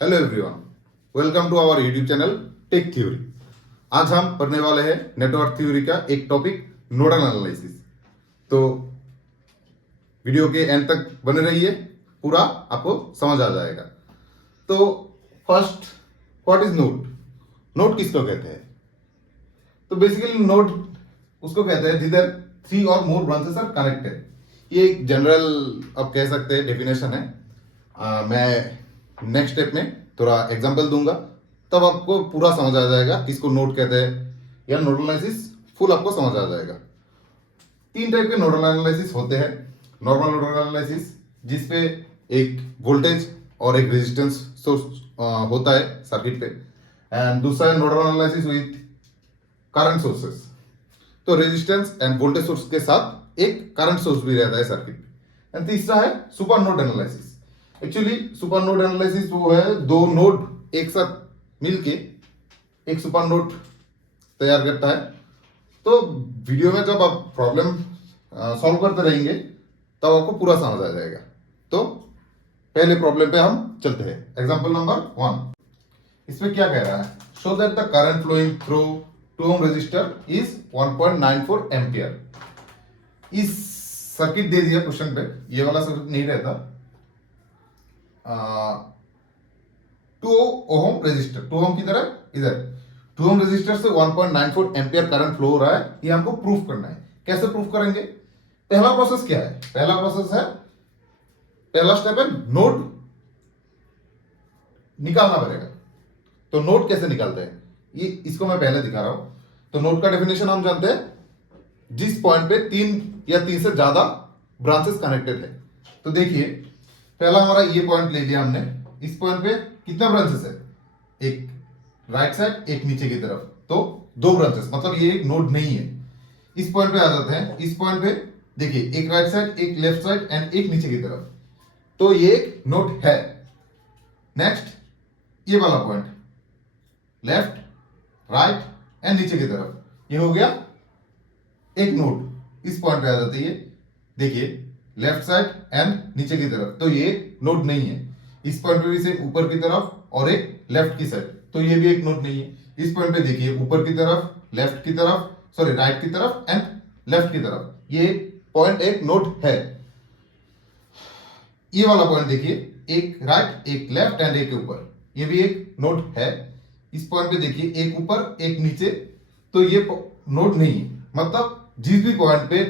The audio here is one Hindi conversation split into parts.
Hello everyone, welcome to our YouTube channel tech theory. आज हम पढ़ने वाले हैं नेटवर्क थ्योरी का एक टॉपिक नोडल एनालिसिस। तो वीडियो के एंड तक बने रहिए, पूरा आपको समझ आ जाएगा। तो first, what is node? Node किसको कहते हैं? तो बेसिकली नोड उसको कहते हैं जिधर 3 और मोर ब्रांचेस आर कनेक्टेड। ये एक जनरल आप कह सकते हैं डेफिनेशन है। मैं नेक्स्ट स्टेप में थोड़ा एग्जांपल दूंगा, तब आपको पूरा समझ आ जाएगा किसको नोड कहते हैं, या नोडल एनालिसिस फुल आपको समझ आ जाएगा। 3 टाइप के नोडल एनालिसिस होते हैं। नॉर्मल नोडल एनालिसिस, जिसपे एक वोल्टेज और एक रेजिस्टेंस सोर्स होता है सर्किट पे, एंड दूसरा है nodal analysis with current sources. तो रेजिस्टेंस एंड वोल्टेज सोर्स के साथ एक करंट सोर्स भी रहता है सर्किट पे। एंड तीसरा है super node analysis. Actually super node analysis वो है दो नोड एक साथ मिलके एक सुपर नोड तैयार करता है। तो वीडियो में जब आप प्रॉब्लम सॉल्व करते रहेंगे तब आपको पूरा समझ आ जाएगा। तो पहले प्रॉब्लम पे हम चलते हैं। एग्जांपल नंबर 1, इसमें क्या कह रहा है? Show that the current flowing through 2 ohm resistor is 1.94 ampere. इस सर्किट दे दिया क्वेश्चन पे, ये वाला सर्किट नहीं रहता। 2 ओम रजिस्टर, 2 ओम की तरह इधर 2 ओम रजिस्टर से 1.94 एम्पियर करंट फ्लो हो रहा है, ये हमको प्रूफ करना है। कैसे प्रूफ करेंगे? पहला प्रोसेस क्या है? पहला प्रोसेस है, पहला स्टेप है नोड निकालना पड़ेगा। तो नोड कैसे निकालते हैं, ये इसको मैं पहले दिखा रहा हूं। तो नोड का डेफिनेशन हम जानते हैं, जिस पॉइंट पे 3 या 3 से ज्यादा ब्रांचेस कनेक्टेड है। तो देखिए, पहला हमारा ये पॉइंट ले लिया हमने। इस पॉइंट पे कितना ब्रांचेस है? एक राइट साइड, एक नीचे की तरफ, तो 2 ब्रांचेस, मतलब ये एक नोड नहीं है। इस पॉइंट पे आ जाते हैं। इस पॉइंट पे देखिए, एक राइट साइड, एक लेफ्ट साइड एंड एक नीचे की तरफ, तो ये एक नोड है। नेक्स्ट, ये वाला पॉइंट, लेफ्ट, राइट एंड नीचे की तरफ, ये हो गया एक नोड। इस पॉइंट पे आ जाते हैं, देखिए लेफ्ट साइड एंड नीचे की तरफ, तो ये नोड नहीं है। इस पॉइंट पे भी से ऊपर की तरफ और एक लेफ्ट की साइड, तो ये भी एक नोड नहीं है। इस पॉइंट पे देखिए, ऊपर की तरफ, लेफ्ट की तरफ, सॉरी राइट की तरफ एंड लेफ्ट की तरफ, ये पॉइंट एक नोड है। ये वाला पॉइंट देखिए, एक राइट, एक लेफ्ट एंड एक ऊपर, ये भी एक नोड है। इस पॉइंट पे देखिए, एक ऊपर एक नीचे, तो ये नोड नहीं है। मतलब जिस भी पॉइंट पे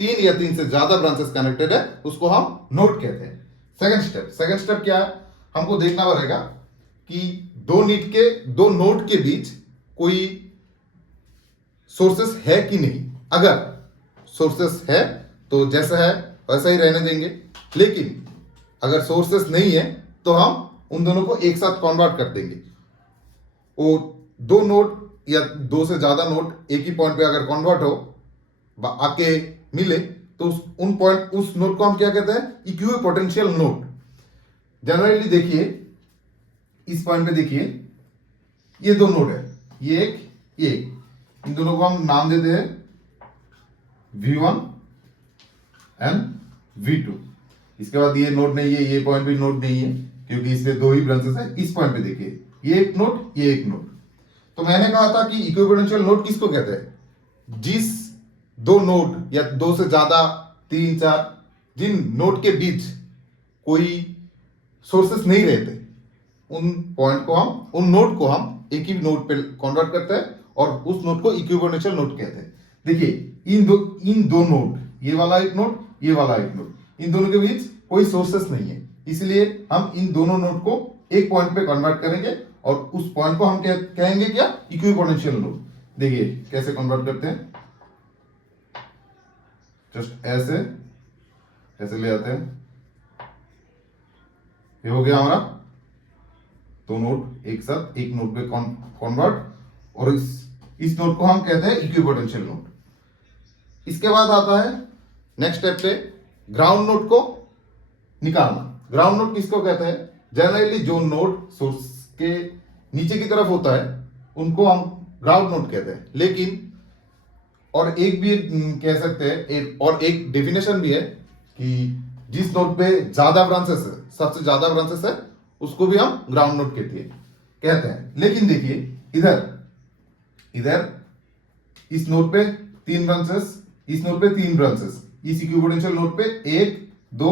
3 या 3 से ज्यादा ब्रांचेस कनेक्टेड है, उसको हम नोड कहते हैं। सेकंड स्टेप क्या है? हमको देखना पड़ेगा कि दो नोड के बीच कोई सोर्सेस है कि नहीं। अगर सोर्सेस है तो जैसा है वैसा ही रहने देंगे, लेकिन अगर सोर्सेस नहीं है तो हम उन दोनों को एक साथ कन्वर्ट कर देंगे। वो 2 नोड या 2 से ज्यादा नोड एक ही पॉइंट पे अगर कन्वर्ट हो, आके मिले, तो उस नोड को हम क्या कहते हैं? Equipotential node. जनरली देखिए, इस पॉइंट पे देखिए, ये 2 नोड है, ये एक, इन दोनों को हम नाम देते हैं V1 एंड V2। इसके बाद ये नोड नहीं है, ये पॉइंट भी नोड नहीं है, क्योंकि इसमें 2 ही ब्रांचेस है। इस पॉइंट पे देखिए, ये एक नोड, ये एक नोड। तो मैंने कहा था कि इक्विपोटेंशियल नोड किसको कहते हैं? जिस 2 नोड या 2 से ज्यादा, 3, 4, जिन नोड के बीच कोई सोर्सेस नहीं रहते, उन नोड को हम एक ही नोड पे कन्वर्ट करते हैं और उस नोड को इक्विपोटेंशियल नोड कहते हैं। देखिए, इन दो नोड, ये वाला एक नोड, ये वाला एक नोड, इन दोनों के बीच कोई सोर्सेस नहीं है, इसलिए हम इन दोनों नोड को एक पॉइंट पे कन्वर्ट करेंगे और उस पॉइंट को हम कहेंगे क्या? Equipotential node. देखिए कैसे कन्वर्ट करते हैं, जस्ट ऐसे ले आते हैं। ये हो गया हमारा 2 नोड एक साथ एक नोड पे कन्वर्ट, और इस नोड को हम कहते हैं इक्विपोटेंशियल नोड। इसके बाद आता है नेक्स्ट स्टेप पे, ग्राउंड नोड को निकालना। ग्राउंड नोड किसको कहते हैं? जनरली जो नोड सोर्स के नीचे की तरफ होता है उनको हम ग्राउंड नोड कहते हैं। लेकिन और एक भी कह सकते हैं, और एक डेफिनेशन भी है कि जिस नोड पे ज्यादा ब्रांचेस है, सबसे ज्यादा ब्रांचेस है, उसको भी हम ग्राउंड नोड कहते हैं। लेकिन देखिए इधर इस नोड पे 3 ब्रांचेस, इस नोड पे 3 ब्रांचेस, इस इक्विपोटेंशियल नोड पे 1 2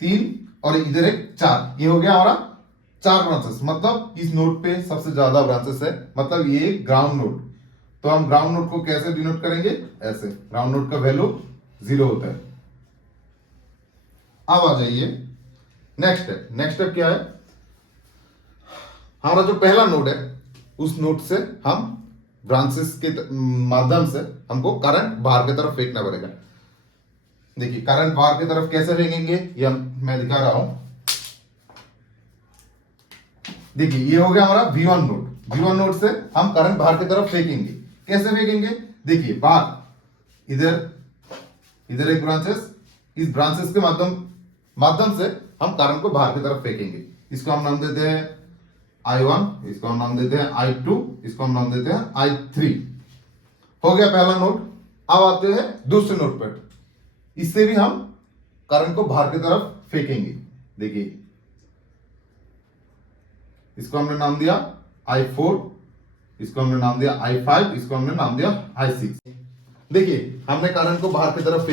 3 और इधर एक 4, ये हो गया हमारा 4 ब्रांचेस। मतलब इस नोड पे सबसे ज्यादा ब्रांचेस है, मतलब ये ग्राउंड नोड। तो हम ग्राउंड नोड को कैसे डिनोट करेंगे? ऐसे, ग्राउंड नोड का वैल्यू 0 होता है। अब आ जाइए नेक्स्ट स्टेप। नेक्स्ट स्टेप क्या है? हमारा जो पहला नोड है उस नोड से हम ब्रांचेस के माध्यम से हमको करंट बाहर की तरफ फेंकना पड़ेगा। देखिए करंट बाहर की तरफ कैसे फेंकेंगे ये मैं दिखा रहा हूं। देखिए ये हो गया हमारा V1 नोड। V1 नोड से हम करंट बाहर की तरफ फेंकेंगे। कैसे फेंकेंगे? देखिए बाहर इधर एक ब्रांचेस, इस ब्रांचेस के माध्यम से हम करंट को बाहर की तरफ फेंकेंगे। इसको हम नाम देते हैं I1, इसको हम नाम देते हैं I2, इसको हम नाम देते हैं I3। हो गया पहला नोड। अब आते हैं दूसरे नोड पर। इससे भी हम करंट को बाहर की तरफ फेंकेंगे। देखिए इसको हमने नाम दिया I4, इसको हमने नाम दिया I5, इसको हमने नाम दिया I6। देखिए हमने करंट को बाहर की तरफ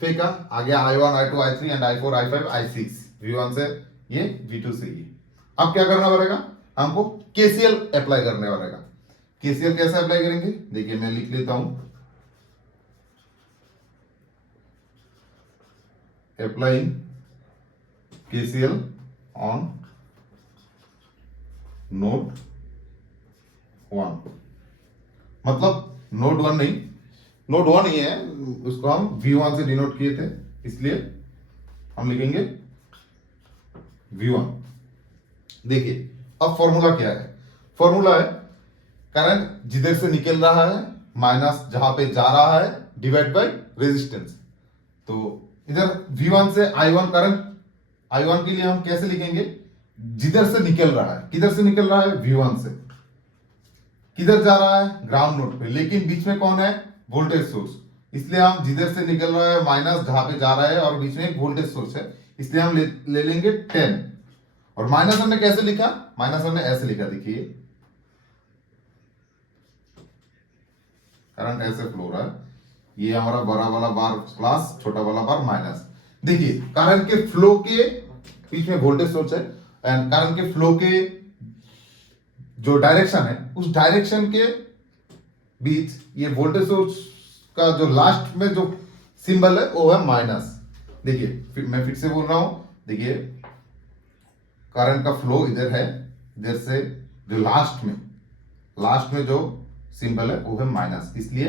फेंका, आ गया I1, I2, I3 and I4, I5, I6। V1 से ये, V2 से ये। अब क्या करना पड़ेगा? हमको KCL अप्लाई करने पड़ेगा। KCL कैसे अप्लाई करेंगे? देखिए मैं लिख लेता हूं, अप्लाइंग KCL ऑन नोड 1। मतलब नोड 1 नहीं, नोड 1 ही है, उसको हम V1 से डिनोट किए थे, इसलिए हम लिखेंगे V1। देखिए अब फॉर्मूला क्या है? फॉर्मूला है करंट जिधर से निकल रहा है माइनस जहां पे जा रहा है डिवाइड बाय रेजिस्टेंस। तो इधर V1 से I1 करंट, I1 के लिए हम कैसे लिखेंगे? जिधर से निकल रहा है। किधर से निकल रहा है? V1 से। किधर जा रहा है? ग्राउंड नोड पे। लेकिन बीच में कौन है? Voltage source. इसलिए हम जिधर से निकल रहा है माइनस जहां पे जा रहा है और बीच में एक वोल्टेज सोर्स है, इसलिए हम ले लेंगे 10। और माइनस हमने कैसे लिखा? माइनस हमने ऐसे लिखा, देखिए करंट ऐसे फ्लो रहा है, ये हमारा बड़ा वाला बार प्लस, छोटा वाला बार माइनस। देखिए करंट के फ्लो के बीच में वोल्टेज सोर्स है एंड करंट के फ्लो के जो डायरेक्शन है उस डायरेक्शन के बीच ये वोल्टेज सोर्स का जो लास्ट में जो सिंबल है वो है माइनस। देखिए मैं फिर से बोल रहा हूं, देखिए करंट का फ्लो इधर है, इधर से जो लास्ट में जो सिंबल है वो है माइनस, इसलिए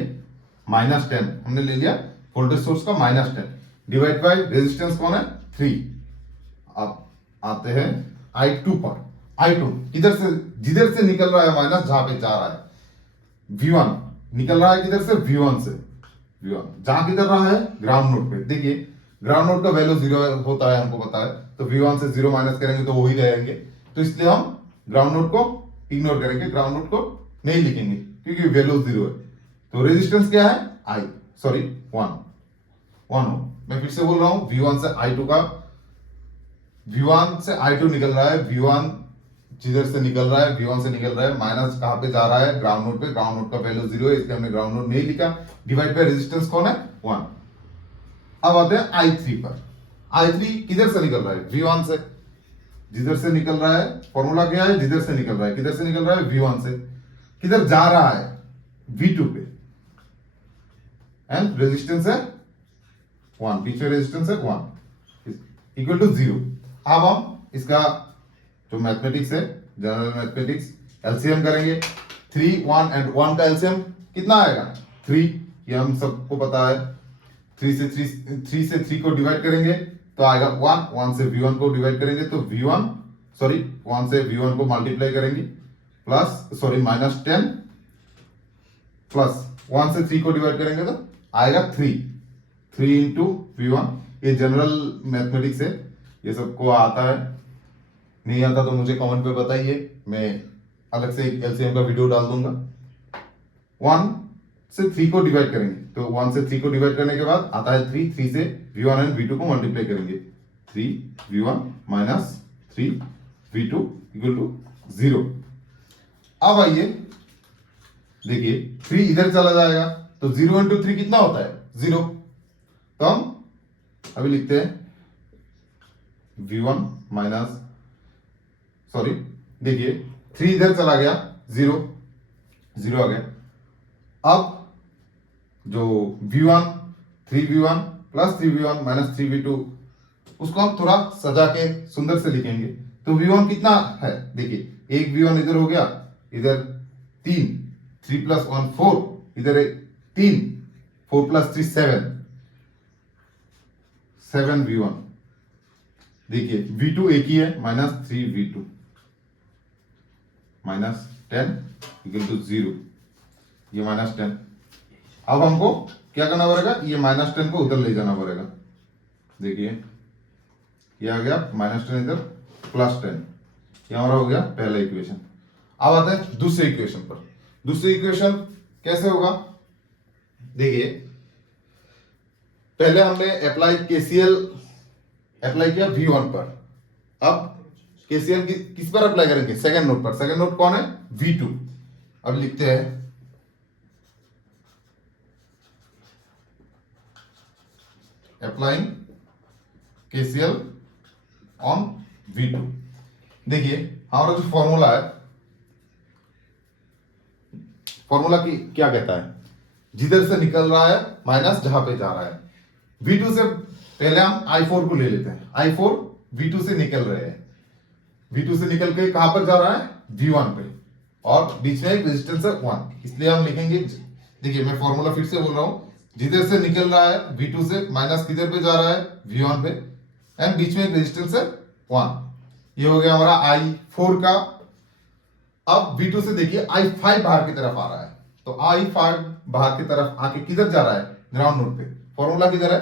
-10 हमने ले लिया वोल्टेज सोर्स का -10 डिवाइड बाय रेजिस्टेंस कौन है? 3। अब आते हैं I2 पर। I2 किधर से, जिधर से निकल रहा है माइनस जहां पे जा रहा है। V1 निकल रहा है किधर से? V1 से। V1 जहां किधर रहा है? ग्राउंड नोड पे। देखिए ग्राउंड नोड का वैल्यू 0 होता है, हमको पता है, तो V1 से 0 माइनस करेंगे तो वही रहेंगे। तो इसलिए हम ग्राउंड नोड को इग्नोर करेंगे, ग्राउंड नोड को नहीं लिखेंगे क्योंकि वैल्यू 0 है। तो रेजिस्टेंस क्या है? 1 हो। मैं फिर से बोल रहा हूं, V1 से I2 निकल रहा है। V1 जिधर से निकल रहा है, V1 से निकल रहा है, माइनस कहां पे जा रहा है? ग्राउंड नोड पे। ग्राउंड नोड का वैल्यू 0 है, इसलिए हमने ग्राउंड नोड नहीं लिखा। डिवाइड बाय रेजिस्टेंस कौन है? 1। अब आते हैं I3 पर। I3 किधर से निकल रहा है? V1 से। जिधर से निकल रहा है, फॉर्मूला क्या है? जिधर से निकल रहा है। किधर से निकल रहा है? V1 से। किधर जा रहा है? V2 पे। एंड रेजिस्टेंस है 1, बीच में रेजिस्टेंस है 1 इक्वल टू 0। अब हम इसका जो मैथमेटिक्स है, जनरल मैथमेटिक्स, एलसीएम करेंगे। 3, 1 एंड 1 का एलसीएम कितना आएगा? 3, ये हम सबको पता है। 3 से 3 को डिवाइड करेंगे तो आएगा 1 से V1 को डिवाइड करेंगे तो 1 से V1 को मल्टीप्लाई करेंगे -10 प्लस 1 से 3 को डिवाइड करेंगे तो आएगा 3 इंटू V1। ये जनरल मैथमेटिक्स है, ये सबको आता है। नहीं आता तो मुझे कमेंट पे बताइए, मैं अलग से एक एलसीएम का वीडियो डाल दूंगा। 1 से 3 को डिवाइड करेंगे तो 1 से 3 को डिवाइड करने के बाद आता है 3 से V1 एंड V2 को मल्टीप्लाई करेंगे। 3 V1 -3 V2 इक्वल टू 0। अब आइए देखिए 3 इधर चला जाएगा तो 0 इंटू 3 कितना होता है 0। तो हम अभी लिखते हैं V1 माइनस, सॉरी देखिए 3 इधर चला गया 0 आ गया। अब जो V1 3V1 plus 3V1 minus 3V2 उसको हम थोड़ा सजा के सुंदर से लिखेंगे। तो V1 कितना है देखिए, एक V1 इधर हो गया, इधर 3 प्लस 1 4, इधर 3 4 प्लस 3 7 V1। देखिए V2 एक ही है minus 3V2 minus 10 equal to 0, ये माइनस 10। अब हमको क्या करना पड़ेगा, ये माइनस 10 को उधर ले जाना पड़ेगा। देखिए ये आ गया माइनस 10 इधर प्लस 10, ये हमारा हो गया पहला इक्वेशन। अब आते हैं दूसरे इक्वेशन पर। दूसरी इक्वेशन कैसे होगा देखिए, पहले हमने केसीएल अप्लाई किया V1 पर, अब केसीएल किस पर अप्लाई करेंगे, सेकंड नोड पर। सेकंड नोड कौन है V2। अब लिखते हैं अप्लाइंग केसीएल ऑन V2। देखिए हमारा जो फॉर्मूला है, फॉर्मूला की क्या कहता है, जिधर से निकल रहा है माइनस जहां पे जा रहा है। V2 से पहले हम I4 को ले लेते हैं। I4 V2 से निकल रहे हैं, V2 से निकल के कहां पर जा रहा है V1 पे, और बीच में एक रेजिस्टेंस है 1, इसलिए हम लिखेंगे, देखिए मैं फॉर्मूला फिर से बोल रहा हूं, जिधर से निकल रहा है V2 से माइनस किधर पे जा रहा है V1 पे, एंड बीच में एक रेजिस्टेंस है 1। ये हो गया हमारा I4 का। अब V2 से देखिए I5 बाहर की तरफ आ रहा है, तो I5 बाहर की तरफ आके किधर जा रहा है, ग्राउंड नोड पे। फॉर्मूला किधर है,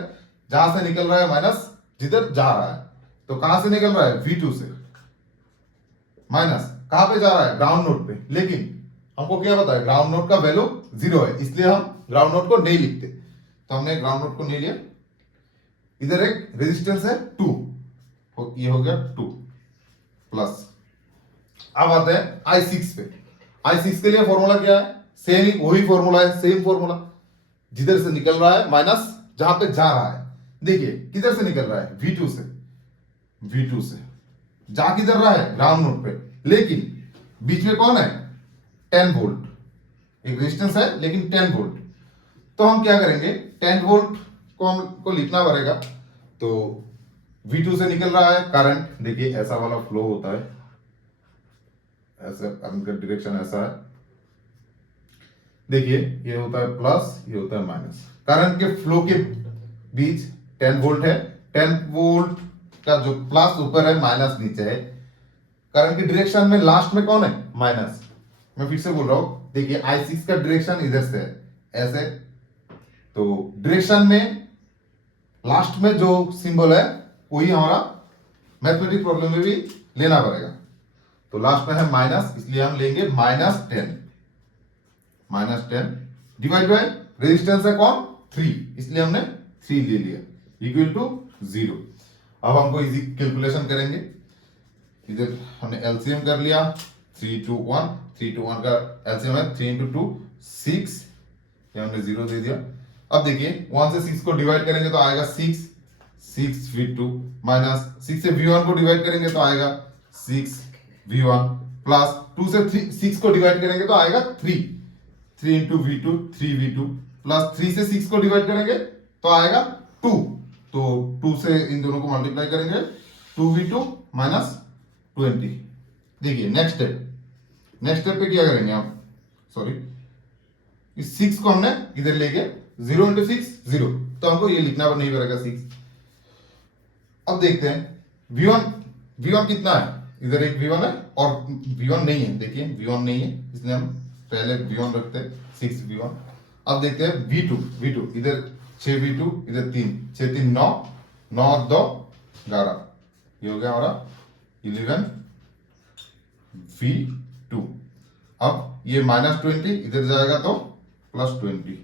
जहां से निकल रहा है माइनस जिधर जा रहा है, तो कहां से निकल रहा है V2 से माइनस, कहां पे जा रहा है ग्राउंड नोड पे। लेकिन हमको क्या पता है ग्राउंड नोड का वैल्यू 0 है, इसलिए हम ग्राउंड नोड को नहीं लिखते। तो हमने ग्राउंड नोड को नहीं लिया। इधर एक रेजिस्टेंस है 2, ये हो गया 2 प्लस। अब आते हैं I6 पे। I6 के लिए फॉर्मूला क्या है, सेम ही वही फॉर्मूला है, सेम फॉर्मूला, जिधर से निकल रहा है माइनस जहां पे जा रहा है। देखिए किधर से निकल रहा है V2 से, V2 से जा किधर रहा है ग्राउंड नोड पे, लेकिन बीच में कौन है 10 वोल्ट, एक रेजिस्टेंस है लेकिन 10 वोल्ट। तो हम क्या करेंगे, 10 वोल्ट को हमको लिखना पड़ेगा। तो V2 से निकल रहा है करंट, देखिए ऐसा वाला फ्लो होता है, ऐसा इनका डायरेक्शन ऐसा है। देखिए ये होता है प्लस, ये होता है माइनस। करंट के फ्लो के बीच 10 वोल्ट है, 10 वोल्ट का जो प्लस ऊपर है माइनस नीचे है। करंट की डायरेक्शन में लास्ट में कौन है माइनस। मैं फिर से बोल रहा हूं, देखिए I6 का डायरेक्शन इधर से है ऐसे, तो डायरेक्शन में लास्ट में जो सिंबल है वही हमारा मैथमेटिक प्रॉब्लम में भी लेना पड़ेगा। तो लास्ट में है माइनस, इसलिए हम लेंगे -10, -10 डिवाइड बाय रेजिस्टेंस है कौन 3, इसलिए हमने 3 ले लिया इक्वल टू 0। अब हमको इजी कैलकुलेशन करेंगे, इधर हमने एलसीएम कर लिया 3 to 1, 3 to 1 का एलसीएम है 3 into 2 6, ये हमने 0 दे दिया। अब देखिए 1 से 6 को डिवाइड करेंगे तो आएगा 6 V2 माइनस 6 से V1 को डिवाइड करेंगे तो आएगा 6 V1 प्लस 2 से 6 को डिवाइड करेंगे तो आएगा 3 into V2 3 V2 प्लस 3 से 6 को डिवाइड करेंगे तो आएगा 2, तो 2 से इन दोनों को मल्टीप्लाई करेंगे 2V2 माइनस 20। देखिए नेक्स्ट स्टेप पे क्या करेंगे आप, सॉरी इस 6 को हमने इधर लेके 0 into 6 0, तो हमको ये लिखना नहीं पड़ेगा 6। अब देखते हैं V1 कितना है, इधर एक V1 है और V1 नहीं है, देखिए V1 नहीं है इसलिए हम पहले V1 रखते हैं 6 V1। अब देखते हैं V2 इधर 6 V2 इधर 3, 6 3 9, 9 2 11, ये हो गया हमारा 11 V2। अब ये -20 इधर जाएगा तो +20,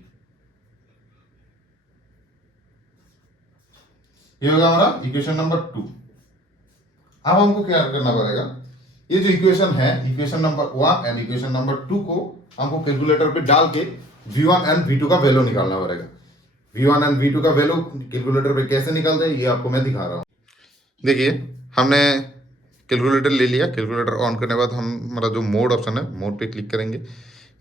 ये होगा हमारा इक्वेशन नंबर 2। अब हमको क्या करना पड़ेगा, ये जो इक्वेशन है, equation number 1 and equation number 2 को हमको कैलकुलेटर पे डाल के V1 एंड V2 का वैल्यू निकालना पड़ेगा। V1 एंड V2 का वैल्यू कैलकुलेटर पे कैसे निकालते हैं ये आपको मैं दिखा रहा हूँ। देखिए हमने कैलकुलेटर ले लिया। कैलकुलेटर ऑन करने के बाद हमारा जो मोड ऑप्शन है, मोड पे क्लिक करेंगे।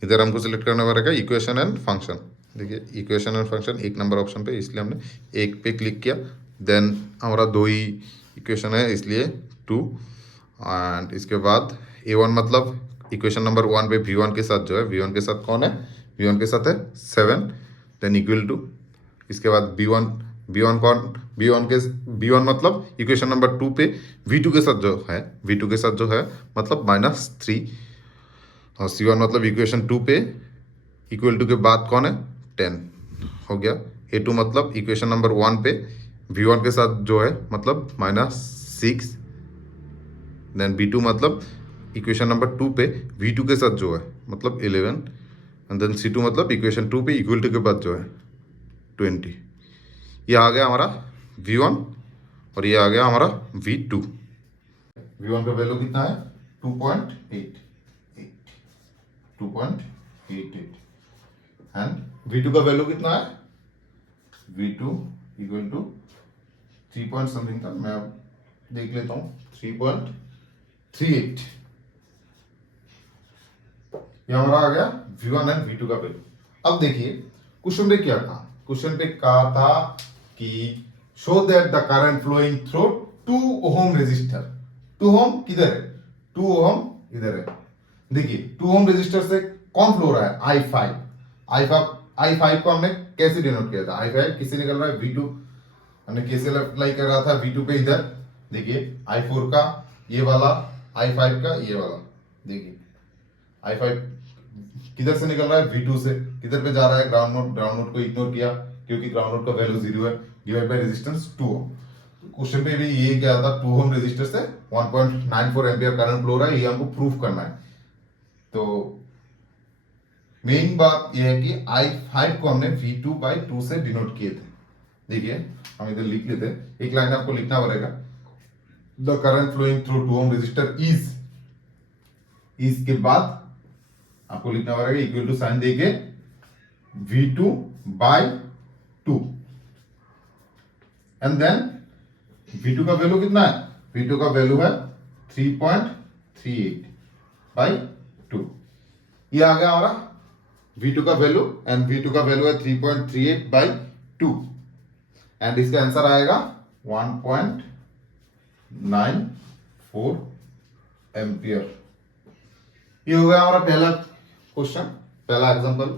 इधर हमको सिलेक्ट करना पड़ेगा इक्वेशन एंड फंक्शन। देखिए equation and function 1 number option पे, इसलिए हमने 1 पे क्लिक किया। देन हमारा 2 ही इक्वेशन है इसलिए 2, एंड इसके बाद A1 मतलब इक्वेशन नंबर 1 पे V1 के साथ जो है, V1 के साथ कौन है, V1 के साथ है 7, देन इक्वल टू, इसके बाद B1 कौन, B1 मतलब इक्वेशन नंबर 2 पे V2 के साथ जो है, V2 के साथ जो है मतलब -3, और C1 मतलब इक्वेशन 2 पे इक्वल टू के बाद कौन है 10 हो गया। A2 मतलब इक्वेशन नंबर 1 पे V1 के साथ जो है मतलब -6, देन B2 मतलब इक्वेशन नंबर 2 पे V2 के साथ जो है मतलब 11, एंड देन C2 मतलब इक्वेशन 2 पे इक्वल टू के बाद जो है 20। ये आ गया हमारा V1 और ये आ गया हमारा V2। V1 का वैल्यू कितना है 2.88 एंड V2 का वैल्यू कितना है, V2 equal to 3 point something था, मैं देख लेता हूँ, 3.38। ये हमारा आ गया V1 एंड V2 का वैल्यू। अब देखिए क्वेश्चन पे क्या कहा, क्वेश्चन पे कहा था कि show that the current flowing through 2 ohm resistor. 2 ohm किधर है, 2 ओम इधर है। देखिए 2 ओम रेजिस्टर से कौन फ्लो रहा है, I5 को हमने कैसे डिनोट किया था, I5 किससे निकल रहा है, V2, हमने कैसे अप्लाई कर रहा था V2 पे, इधर देखिए I4 का ये वाला, I5 का ये वाला, देखिए I5 किधर से निकल रहा है, V2 से, किधर पे जा रहा है, ग्राउंड नोट को इग्नोर किया क्योंकि ग्राउंड नोट का वैल्यू 0 है, divide by resistance 2 ohm. Question पे भी ये क्या था, 2 ओम रेजिस्टर से 1.94 एम्पियर करंट फ्लो रहा है, ये हमको प्रूफ करना है। तो मेन बात यह है कि I5 को हमने V2/2 से डिनोट किए थे। देखिए हम इधर लिख लेते हैं, एक लाइन आपको लिखना पड़ेगा, the current flowing through 2 ohm resistor is के बाद आपको लिखना पड़ेगा इक्वल टू साइन देके V2/2, एंड देन V2 का वैल्यू कितना है, V2 का वैल्यू है 3.38/2। ये आ गया हमारा V2 का वैल्यू, एंड V2 का वैल्यू है 3.38/2, एंड इसका आंसर आएगा 1.94 एम्पियर। ये हो गया हमारा पहला क्वेश्चन, पहला एग्जांपल।